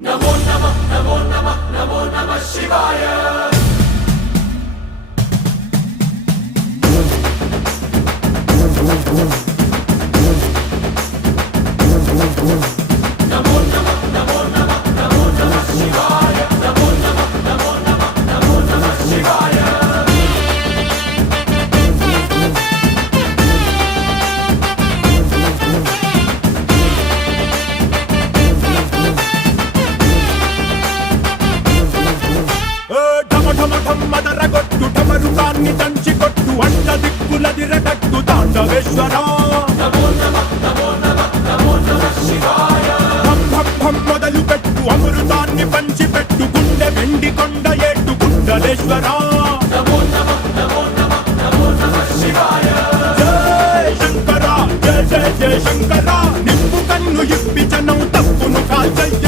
నమో నమః నమో నమః నమో నమః శివాయ నమో నమః నమో నమః నమో నమః శివాయ నమో నమః నమో నమః నమో నమః శివాయ మదరగొట్టు ఠమరుకాన్ని దంచి కొట్టు అంట దిక్కులదిరగట్టు తాండవేశ్వరా నమో నమః నమో నమః నమో నమః శివాయ భం భం భం మొదలు పెట్టు అమృతాన్ని పంచి పెట్టు గుండె వెండి కొండ ఏటు గుండలేశ్వరా నమో నమః నమో నమః నమో నమః శివాయ జై శంకర జయ జయ జయ శంకర నిప్పు కన్ను ఇప్పి జనం తప్పును కాల్చయ్య